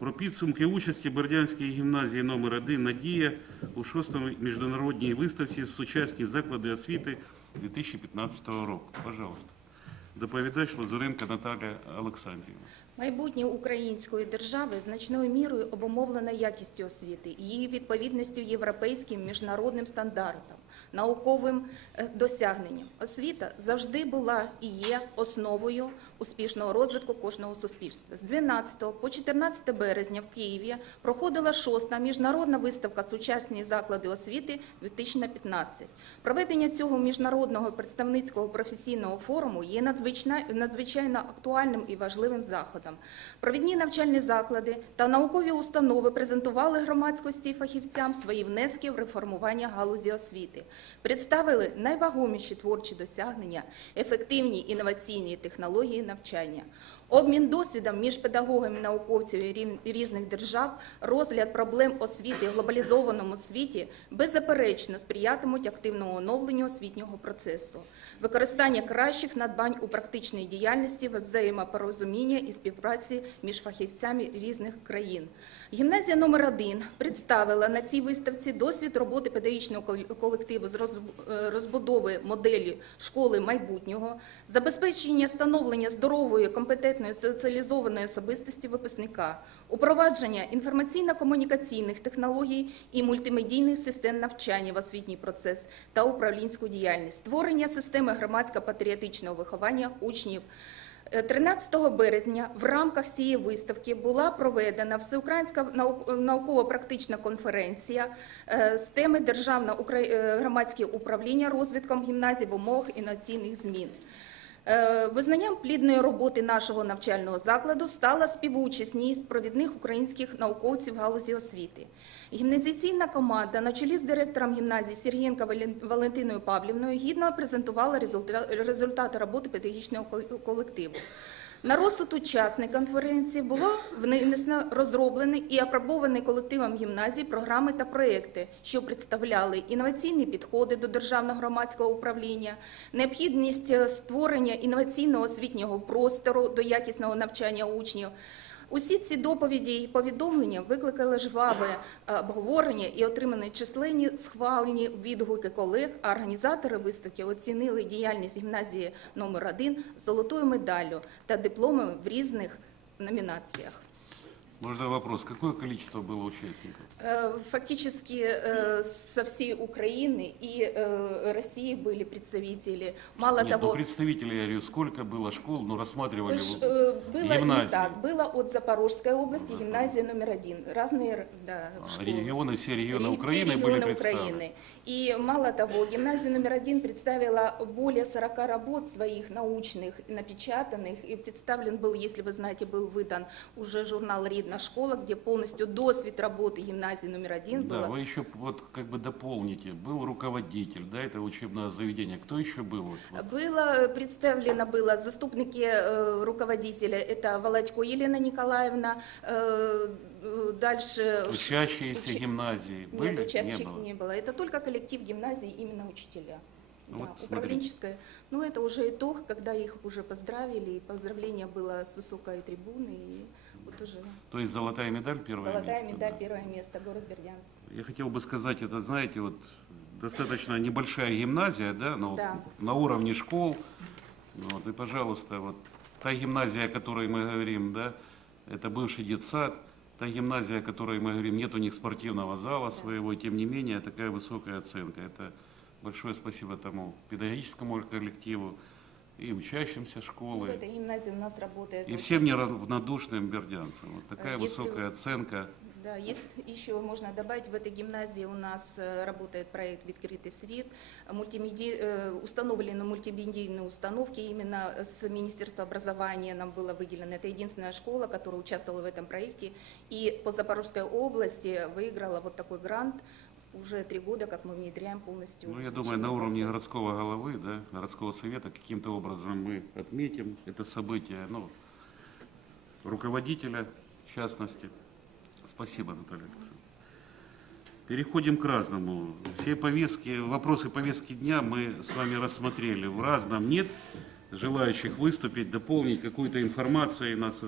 Про підсумки участі Бердянської гімназії номер 1 «Надія» у 6-й міжнародній виставці «Сучасні заклади освіти 2015 року. Пожалуйста. Доповідач Лазуренко Наталія Олександрівна. Майбутнє української держави значною мірою обумовлено якістю освіти, її відповідністю європейським міжнародним стандартам, науковим е, досягненням. Освіта завжди була і є основою успішного розвитку кожного суспільства. З 12 по 14 березня в Києві проходила шоста міжнародна виставка Сучасні заклади освіти 2015. Проведення цього міжнародного представницького професійного форуму є надзвичайно, надзвичайно актуальним і важливим заходом. Провідні навчальні заклади та наукові установи презентували громадськості і фахівцям свої внески в реформування галузі освіти, представили найвагоміші творчі досягнення, ефективні інноваційні технології навчання. Обмін досвідом між педагогами науковцями різних держав, розгляд проблем освіти в глобалізованому світі беззаперечно сприятимуть активному оновленню освітнього процесу, використання кращих надбань у практичній діяльності, взаємопорозуміння і співпраці між фахівцями різних країн. Гімназія номер 1 представила на цій виставці досвід роботи педагогічного колективу з е, розбудови моделі школи майбутнього, забезпечення становлення здорової, компетентної, соціалізованої особистості випускника, упровадження інформаційно-комунікаційних технологій і мультимедійних систем навчання в освітній процес та управлінську діяльність, створення системи громадсько-патріотичного виховання учнів. Е, 13 березня в рамках цієї виставки була проведена всеукраїнська науково-практична конференція е, з теми державне е, громадське управління розвитком гімназій в умовах інноваційних змін. Е, Визнанням плідної роботи нашого навчального закладу стала співучасність провідних українських науковців галузі освіти. Гімназіційна команда на чолі з директором гімназії Сергієнка Валентиною Павлівною гідно презентувала результати роботи педагогічного колективу. На розсуд учасник конференції було внесено розроблені і апробовані колективом гімназії програми та проекти, що представляли інноваційні підходи до державного громадського управління, необхідність е, створення інноваційного освітнього простору до якісного навчання учнів. Усі ці доповіді і повідомлення викликали жваве е, обговорення і отримані численні схвалені відгуки колег, а організатори виставки оцінили діяльність гімназії номер 1 золотою медаллю та дипломами в різних номінаціях. Можно вопрос? Какое количество было участников? Э, Фактически э, со всей Украины и э, России были представители. Мало Нет, ну того, представителей, я говорю, сколько было школ, ну рассматривали Ш- было не гимназии. так. Было от Запорожской области гимназия номер один. Разные да, А, школы. регионы, все регионы Ре- Украины все были регионы представлены. Украины. И мало того, гимназия номер один представила более 40 работ своих научных, напечатанных. И представлен был, если вы знаете, был выдан уже журнал «Ридна школа», где полностью досвид работы гимназии номер один Да, было. вы еще вот как бы дополните. Был руководитель, да, этого учебного заведения. Кто еще был? Вот, вот? Было представлено было заступники э, руководителя, это Володько Елена Николаевна, э, э, дальше... Учащиеся Учи- гимназии были? Нет, учащихся было. не было. Это только коллектив гимназии, именно учителя. Ну Да, вот смотрите. управленческая. Ну, это уже итог, когда их уже поздравили, и поздравление было с высокой трибуны, и То есть золотая медаль первое золотая место, медаль, да. первое место, город Бердянск. Я хотел бы сказать, это, знаете, вот достаточно небольшая гимназия, да, но Да. на уровне школ. Вот, и, пожалуйста, вот та гимназия, о которой мы говорим, да, это бывший детсад, та гимназия, о которой мы говорим, нет у них спортивного зала своего, и тем не менее такая высокая оценка. Это большое спасибо тому педагогическому коллективу и учащимся В школы, этой гимназии у нас работает... и всем неравнодушным бердянцам. Вот такая Если высокая оценка. Да, есть еще можно добавить, в этой гимназии у нас э, работает проект «Відкритий світ», мультимеди... э, установлены мультимедийные установки именно с Министерства образования нам было выделено. Это единственная школа, которая участвовала в этом проекте. И по Запорожской области выиграла вот такой грант. Уже три года, как мы внедряем полностью. Ну, я думаю, на уровне городского головы, да, городского совета каким-то образом мы отметим это событие, ну, руководителя, в частности. Спасибо, Наталья Александровна. Переходим к разному. Все повестки, вопросы повестки дня мы с вами рассмотрели. В разном нет желающих выступить, дополнить какую-то информацию. Нас